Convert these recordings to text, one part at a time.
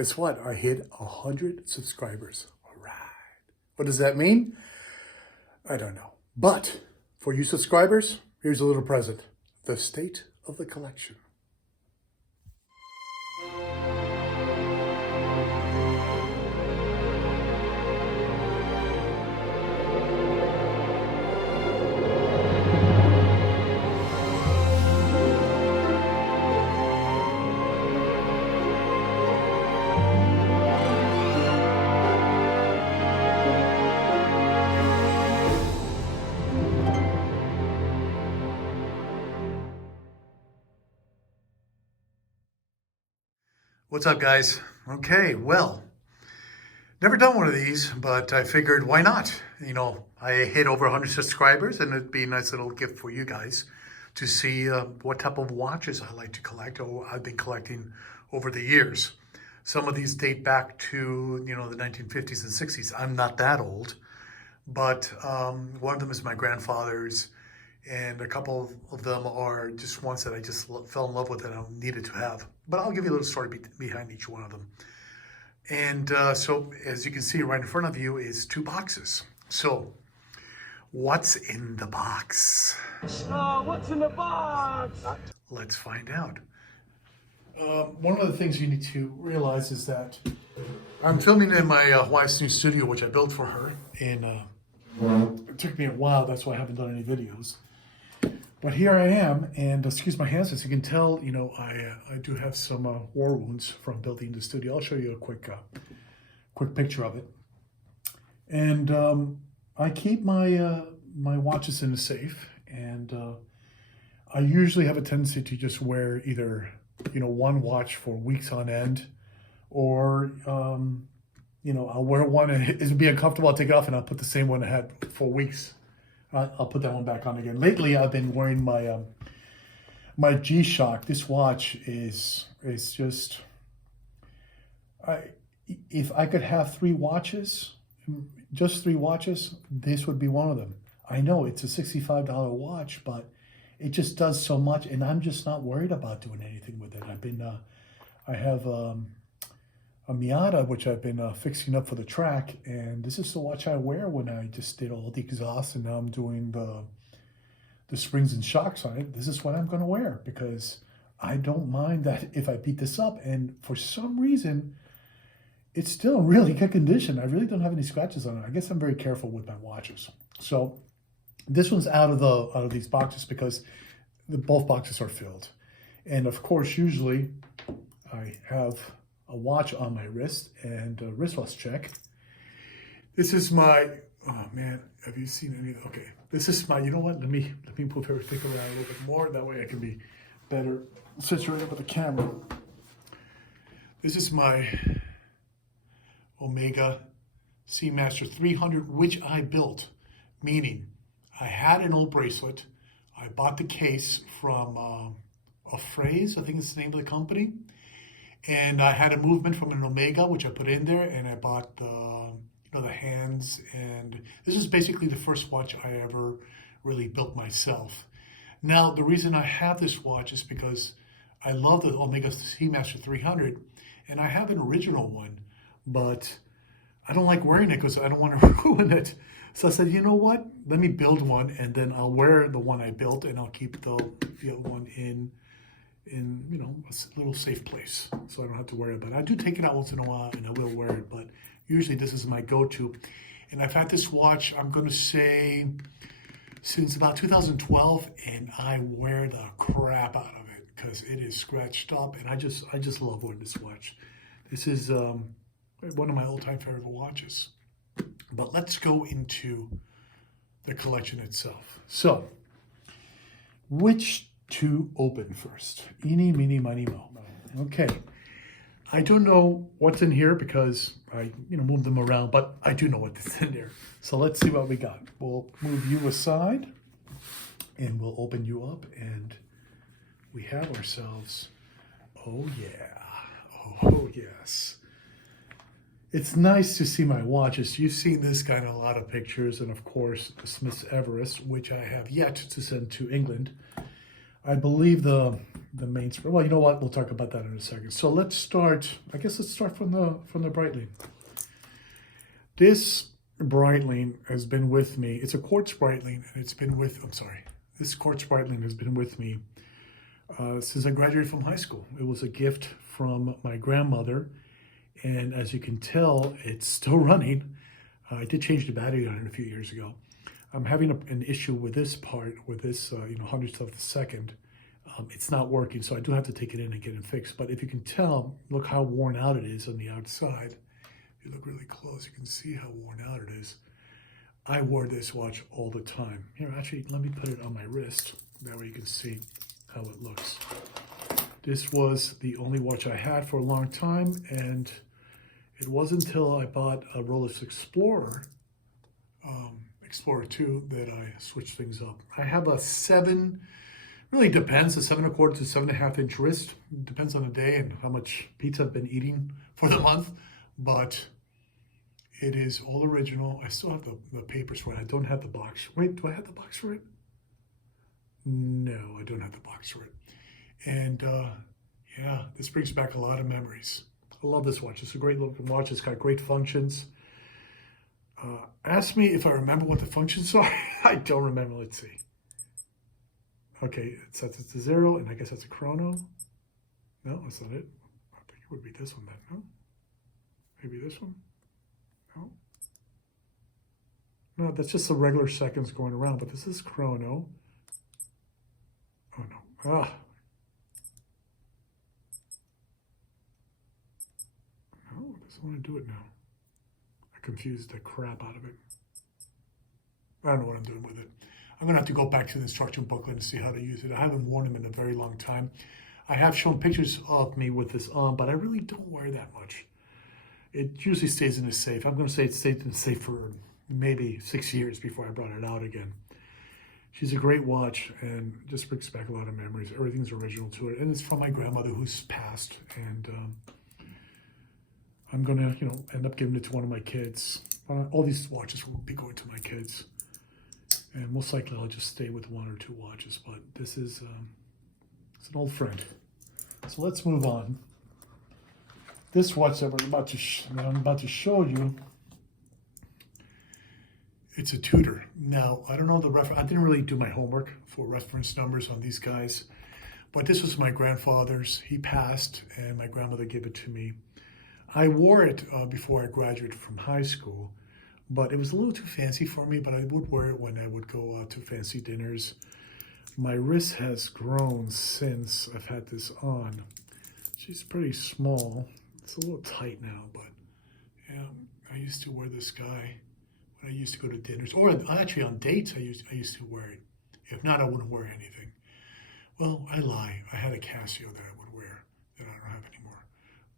Guess what? I hit 100 subscribers. All right. What does that mean? I don't know. But for you subscribers, here's a little present. The state of the collection. What's up, guys? Okay, well, never done one of these, but I figured why not? You know, I hit over 100 subscribers, and it'd be a nice little gift for you guys to see what type of watches I like to collect, or I've been collecting over the years. Some of these date back to, you know, the 1950s and 60s. I'm not that old, but one of them is my grandfather's, and a couple of them are just ones that I just fell in love with and I needed to have. But I'll give you a little story behind each one of them. And so as you can see right in front of you is two boxes. So what's in the box? What's in the box? Let's find out. One of the things you need to realize is that I'm filming in my wife's new studio, which I built for her. And it took me a while, that's why I haven't done any videos. But here I am, and excuse my hands, as you can tell, you know, I do have some war wounds from building the studio. I'll show you a quick picture of it. And I keep my my watches in the safe, and I usually have a tendency to just wear either, you know, one watch for weeks on end, or you know, I'll wear one and it'll be uncomfortable. I'll take it off and I'll put the same one I had for weeks. I'll put that one back on again. Lately, I've been wearing my my G-Shock. This watch is just, if I could have three watches, just three watches, this would be one of them. I know it's a $65 watch, but it just does so much, and I'm just not worried about doing anything with it. I have a Miata, which I've been fixing up for the track, and this is the watch I wear when I just did all the exhaust, and now I'm doing the springs and shocks on it. This is what I'm going to wear, because I don't mind that if I beat this up, and for some reason, it's still in really good condition. I really don't have any scratches on it. I guess I'm very careful with my watches. So this one's out of these boxes because both boxes are filled, and of course, usually I have a watch on my wrist and a wristwatch check. This is my, oh man, have you seen any? Okay, this is my, you know what? Let me move everything around a little bit more. That way I can be better situated with the camera. This is my Omega Seamaster 300, which I built, meaning I had an old bracelet. I bought the case from a Phrase, I think it's the name of the company. And I had a movement from an Omega, which I put in there, and I bought the, you know, the hands. And this is basically the first watch I ever really built myself. Now, the reason I have this watch is because I love the Omega Seamaster 300, and I have an original one, but I don't like wearing it because I don't want to ruin it. So I said, you know what? Let me build one, and then I'll wear the one I built, and I'll keep the other one in, you know, a little safe place, so I don't have to worry about it. I do take it out once in a while, and I will wear it, but usually this is my go-to. And I've had this watch, I'm going to say, since about 2012, and I wear the crap out of it because it is scratched up, and I just love wearing this watch. This is one of my all-time favorite watches. But let's go into the collection itself. So, which to open first? Eeny, meeny, miny, mo. Okay. I don't know what's in here because I, you know, moved them around, but I do know what's in there. So let's see what we got. We'll move you aside, and we'll open you up, and we have ourselves, oh yeah, oh yes. It's nice to see my watches. You've seen this guy in a lot of pictures, and of course, the Smith's Everest, which I have yet to send to England. I believe the main spring. Well, you know what? We'll talk about that in a second. So let's start. I guess let's start from the Breitling. This Breitling has been with me. It's a quartz Breitling, and it's been with. I'm sorry. This quartz Breitling has been with me since I graduated from high school. It was a gift from my grandmother, and as you can tell, it's still running. I did change the battery on it a few years ago. I'm having an issue with this part, with this, hundredths of a second. It's not working, so I do have to take it in and get it fixed. But if you can tell, look how worn out it is on the outside. If you look really close, you can see how worn out it is. I wore this watch all the time. Here, actually, let me put it on my wrist. That way you can see how it looks. This was the only watch I had for a long time, and it wasn't until I bought a Rolex Explorer, Explorer 2, that I switched things up. I have a 7, really depends, a 7.25 to 7.5 inch wrist. Depends on the day and how much pizza I've been eating for the month, but it is all original. I still have the papers for it. I don't have the box. Wait, do I have the box for it? No, I don't have the box for it. And yeah, this brings back a lot of memories. I love this watch. It's a great looking watch. It's got great functions. Ask me if I remember what the functions are. I don't remember. Let's see. Okay, it sets it to 0, and I guess that's a chrono. No, that's not it. I think it would be this one then, no? Maybe this one? No? No, that's just the regular seconds going around, but this is chrono. Oh no. Ah. No, it doesn't want to do it now. I confused the crap out of it. I don't know what I'm doing with it. I'm going to have to go back to the instruction booklet and see how to use it. I haven't worn them in a very long time. I have shown pictures of me with this on, but I really don't wear that much. It usually stays in the safe. I'm going to say it stayed in the safe for maybe 6 years before I brought it out again. She's a great watch and just brings back a lot of memories. Everything's original to it. And it's from my grandmother who's passed. And I'm going to, end up giving it to one of my kids. All these watches will be going to my kids. And most likely I'll just stay with 1 or 2 watches. But this is it's an old friend. So let's move on. This watch that I'm about to show you, it's a Tudor. Now, I don't know the reference. I didn't really do my homework for reference numbers on these guys, but this was my grandfather's. He passed, and my grandmother gave it to me. I wore it before I graduated from high school, but it was a little too fancy for me, but I would wear it when I would go out to fancy dinners. My wrist has grown since I've had this on. She's pretty small. It's a little tight now, but yeah, I used to wear this guy when I used to go to dinners, or actually on dates. I used to wear it. If not, I wouldn't wear anything. Well, I lie. I had a Casio that I would wear that I don't have anymore.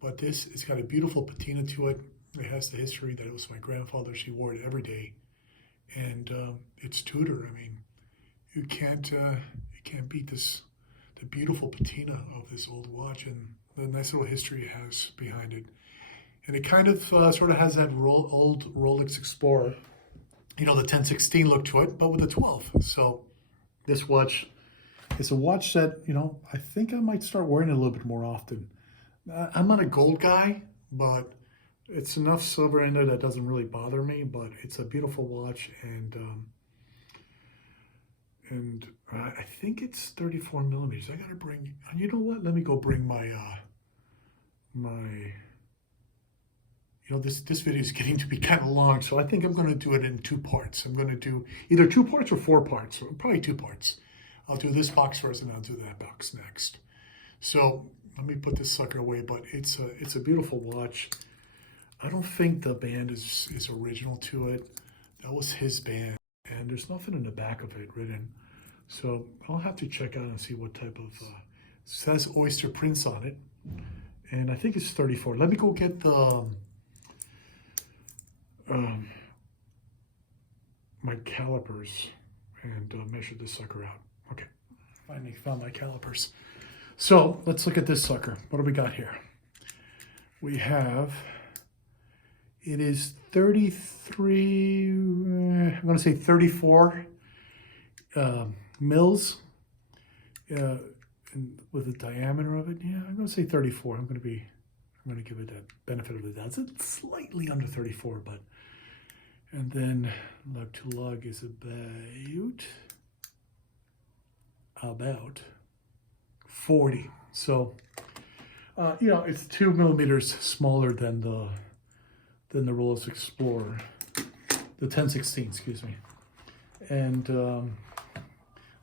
But this, it's got a beautiful patina to it. It has the history that it was my grandfather. She wore it every day, and it's Tudor. I mean, you can't beat this, the beautiful patina of this old watch and the nice little history it has behind it. And it kind of sort of has that old Rolex Explorer, the 1016 look to it, but with a 12. So this watch is a watch that, I think I might start wearing it a little bit more often. I'm not a gold guy, but it's enough silver in it that doesn't really bother me, but it's a beautiful watch, and I think it's 34 millimeters. I gotta bring, you know what? Let me go bring my, this video is getting to be kind of long, so I think I'm gonna do it in 2 parts. I'm gonna do either 2 parts or 4 parts, probably 2 parts. I'll do this box first and I'll do that box next. So let me put this sucker away, but it's a beautiful watch. I don't think the band is original to it. That was his band, and there's nothing in the back of it written. So I'll have to check out and see what type of, it says Oyster Prince on it. And I think it's 34. Let me go get the, my calipers and measure this sucker out. Okay, finally found my calipers. So let's look at this sucker. What do we got here? We have, it is 33, I'm gonna say 34 mils and with the diameter of it, yeah, I'm going to say 34. I'm going to give it that benefit of the doubt. It's slightly under 34, but, and then lug to lug is about 40. So, it's 2 millimeters smaller than the Rolex Explorer, the 1016, excuse me. And,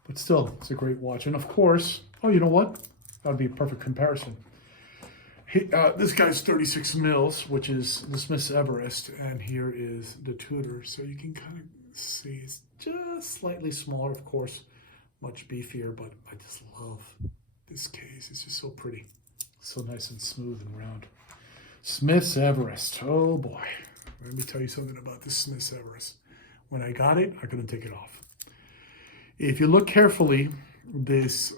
but still, it's a great watch. And of course, oh, you know what? That would be a perfect comparison. This guy's 36 mils, which is the Smith's Everest, and here is the Tudor. So you can kind of see it's just slightly smaller, of course, much beefier, but I just love this case. It's just so pretty. So nice and smooth and round. Smith's Everest. Oh boy. Let me tell you something about the Smith's Everest. When I got it, I couldn't take it off. If you look carefully, this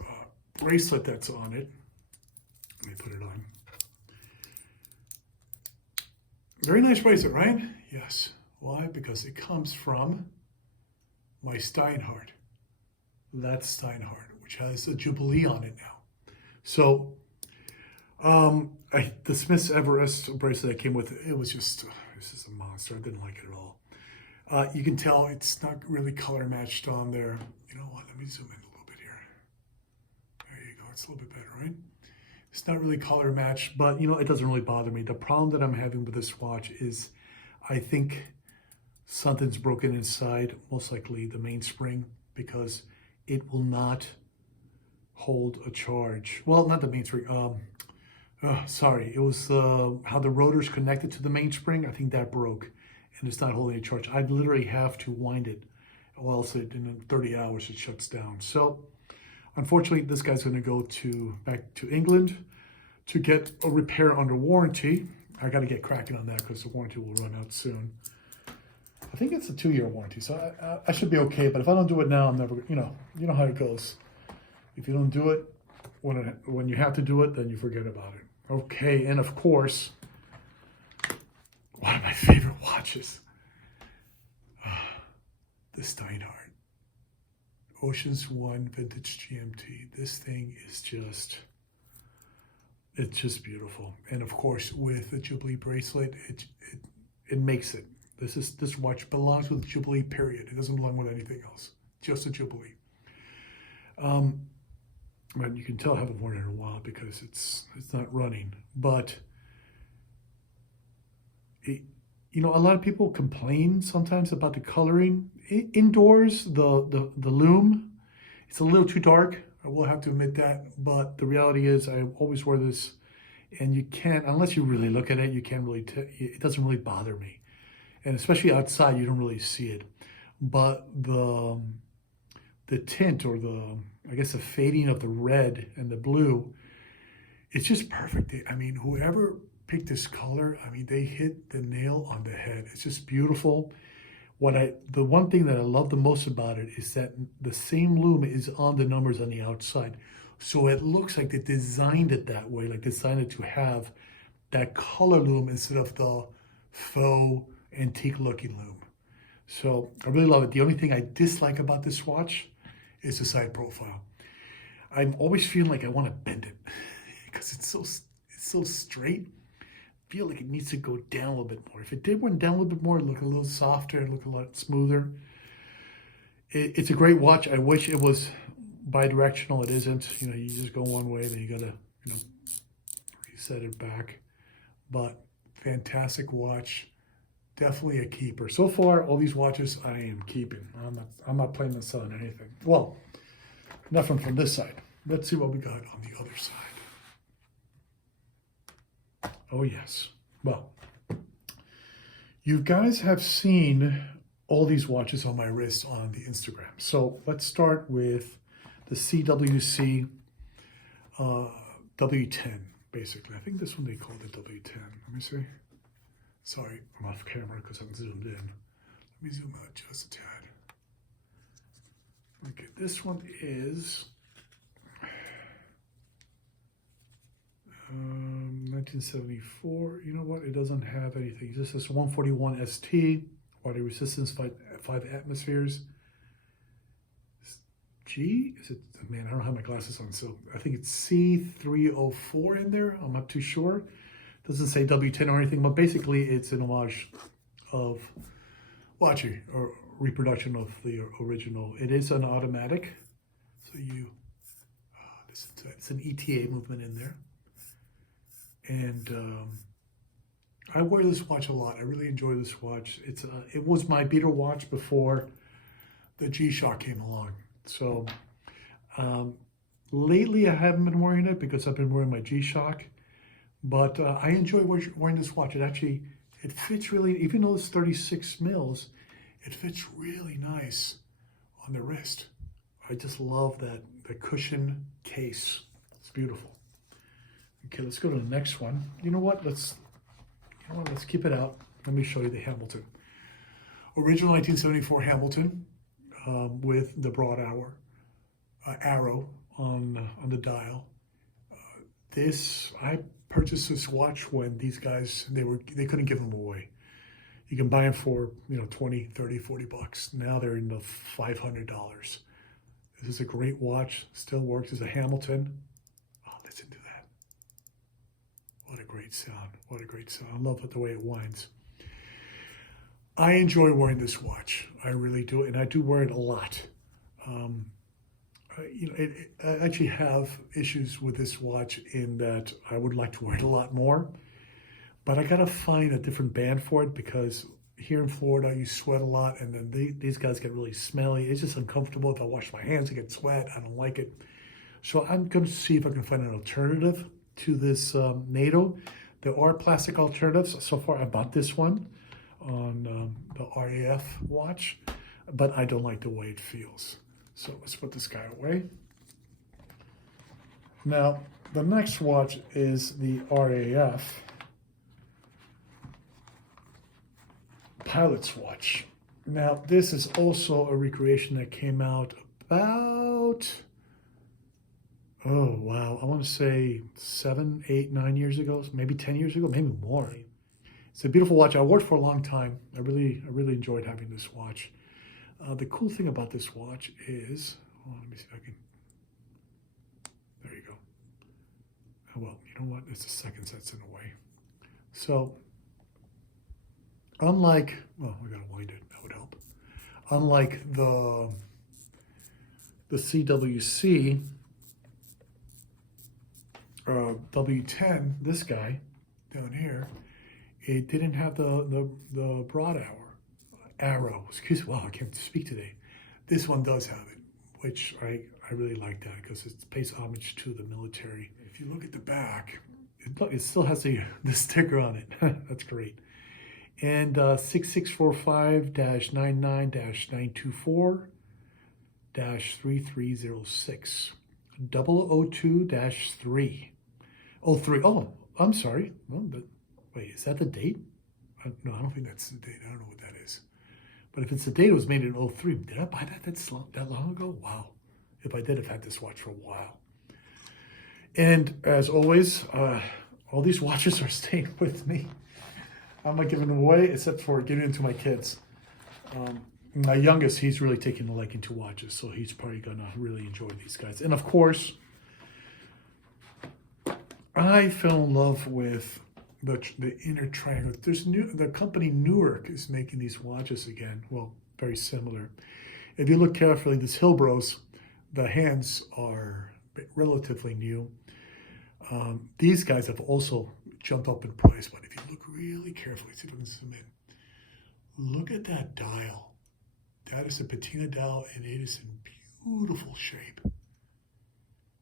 bracelet that's on it, let me put it on. Very nice bracelet, right? Yes. Why? Because it comes from my Steinhardt. That's Steinhardt, which has a Jubilee on it now. So, the Smith's Everest bracelet that came with it, it was just, this is a monster. I didn't like it at all. You can tell it's not really color matched on there. You know what? Let me zoom in a little bit here. There you go. It's a little bit better, right? It's not really color matched, but it doesn't really bother me. The problem that I'm having with this watch is I think something's broken inside, most likely the mainspring, because it will not hold a charge. Well, not the mainspring. Sorry, it was how the rotor's connected to the mainspring. I think that broke, and it's not holding a charge. I literally have to wind it, or else in 30 hours it shuts down. So, unfortunately, this guy's going to go back to England to get a repair under warranty. I got to get cracking on that because the warranty will run out soon. I think it's a 2-year warranty, so I should be okay. But if I don't do it now, I'm never, you know how it goes. If you don't do it when you have to do it, then you forget about it. Okay, and of course, one of my favorite watches, the Steinhardt. Ocean's One Vintage GMT. This thing is it's just beautiful. And of course, with the Jubilee bracelet, it makes it. This watch belongs with the Jubilee, period. It doesn't belong with anything else. Just a Jubilee. And you can tell I haven't worn it in a while because it's not running. But a lot of people complain sometimes about the coloring. Indoors, the lume, it's a little too dark. I will have to admit that. But the reality is I always wear this, and you can't, unless you really look at it, you can't really, it doesn't really bother me. And especially outside, you don't really see it. But the tint, or the fading of the red and the blue, it's just perfect. I mean, whoever picked this color, they hit the nail on the head. It's just beautiful. The one thing that I love the most about it is that the same lume is on the numbers on the outside. So it looks like they designed it that way, like designed it to have that color lume instead of the faux antique looking lume. So I really love it. The only thing I dislike about this watch is the side profile. I'm always feeling like I want to bend it because it's so straight. I feel like it needs to go down a little bit more. If it did went down a little bit more, it'd look a little softer, it'd look a lot smoother. It's a great watch. I wish it was bi-directional. It isn't. You just go one way, then you gotta reset it back. But fantastic watch. Definitely a keeper. So far, all these watches I am keeping. I'm not planning on selling anything. Well, nothing from this side. Let's see what we got on the other side. Oh yes. Well, you guys have seen all these watches on my wrist on the Instagram. So let's start with the CWC W10, basically. I think this one they called it W10. Let me see. Sorry, I'm off camera because I'm zoomed in. Let me zoom out just a tad. Okay, this one is 1974. You know what? It doesn't have anything. It just says 141 ST, water resistance, 5 atmospheres. is it, man, I don't have my glasses on, so I think it's C304 in there. I'm not too sure. Doesn't say W10 or anything, but basically it's an homage of, well, actually, a reproduction of the original. It is an automatic, so you, it's an ETA movement in there. And I wear this watch a lot. I really enjoy this watch. It was my beater watch before the G-Shock came along. So lately I haven't been wearing it because I've been wearing my G-Shock. But I enjoy wearing this watch. It fits really, even though it's 36 mils, it fits really nice on the wrist. I just love the cushion case. It's beautiful. Okay, let's go to the next one. You know what? Let's keep it out. Let me show you the Hamilton. Original 1974 Hamilton with the broad arrow on the dial. I purchased this watch when these guys, they couldn't give them away. You can buy them for, 20, 30, 40 bucks. Now they're in the $500. This is a great watch, still works. It's a Hamilton. Oh, listen to that. What a great sound. What a great sound. I love the way it winds. I enjoy wearing this watch. I really do. And I do wear it a lot. I actually have issues with this watch in that I would like to wear it a lot more, but I gotta find a different band for it because here in Florida you sweat a lot, and then these guys get really smelly. It's just uncomfortable. If I wash my hands, I get sweat. I don't like it. So I'm gonna see if I can find an alternative to this NATO. There are plastic alternatives. So far, I bought this one on the RAF watch, but I don't like the way it feels. So let's put this guy away. Now, the next watch is the RAF Pilots watch. Now, this is also a recreation that came out about, oh, wow, I want to say 7, 8, 9 years ago, maybe 10 years ago, maybe more. It's a beautiful watch. I wore it for a long time. I really enjoyed having this watch. The cool thing about this watch is, let me see if I can, there you go. Oh, well, you know what? It's the second that's in a way. So, unlike, well, we gotta wind it, that would help. Unlike the CWC W10, this guy down here, it didn't have the broad arrow. Excuse me, wow, I can't speak today. This one does have it, which I really like that because it pays homage to the military. If you look at the back, it still has the sticker on it. That's great. And 6645-999-924-3306. 002-3. Oh, 3. Oh, I'm sorry. Well, wait, is that the date? No, I don't think that's the date. I don't know what that is. But if it's the date, it was made in 03. Did I buy that long ago? Wow. If I did, I've had this watch for a while. And as always, all these watches are staying with me. I'm not giving them away, except for giving them to my kids. My youngest, he's really taking a liking to watches, so he's probably going to really enjoy these guys. And of course, I fell in love with the inner triangle. The company Newark is making these watches again. Well, very similar. If you look carefully, this Hillbros, the hands are relatively new. These guys have also jumped up in price, but if you look really carefully, see if I can zoom in. Look at that dial. That is a patina dial, and it is in beautiful shape.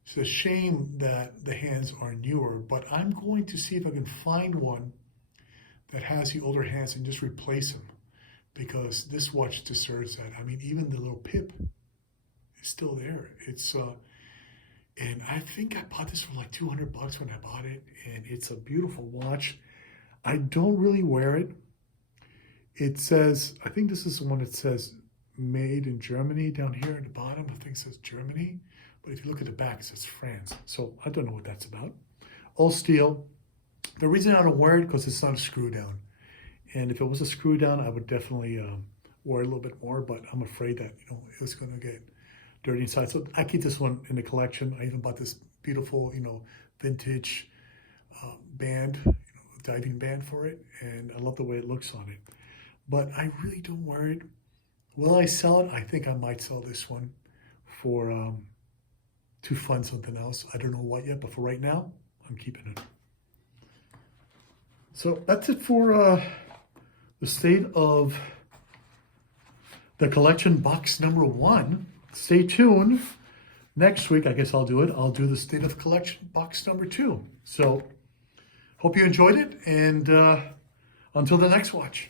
It's a shame that the hands are newer, but I'm going to see if I can find one that has the older hands and just replace them, because this watch deserves that. I mean, even the little pip is still there. It's and I think I bought this for like $200 when I bought it, and it's a beautiful watch. I don't really wear it. It says, I think this is the one that says made in Germany down here at the bottom. I think it says Germany. But if you look at the back, it says France. So I don't know what that's about. All steel. The reason I don't wear it because it's not a screw down. And if it was a screw down, I would definitely wear a little bit more. But I'm afraid that it's going to get dirty inside. So I keep this one in the collection. I even bought this beautiful, vintage band, diving band for it, and I love the way it looks on it. But I really don't wear it. Will I sell it? I think I might sell this one for to fund something else. I don't know what yet, but for right now, I'm keeping it. So that's it for the state of the collection box number 1. Stay tuned. Next week, I guess I'll do it. I'll do the state of collection box number 2. So hope you enjoyed it, and until the next watch.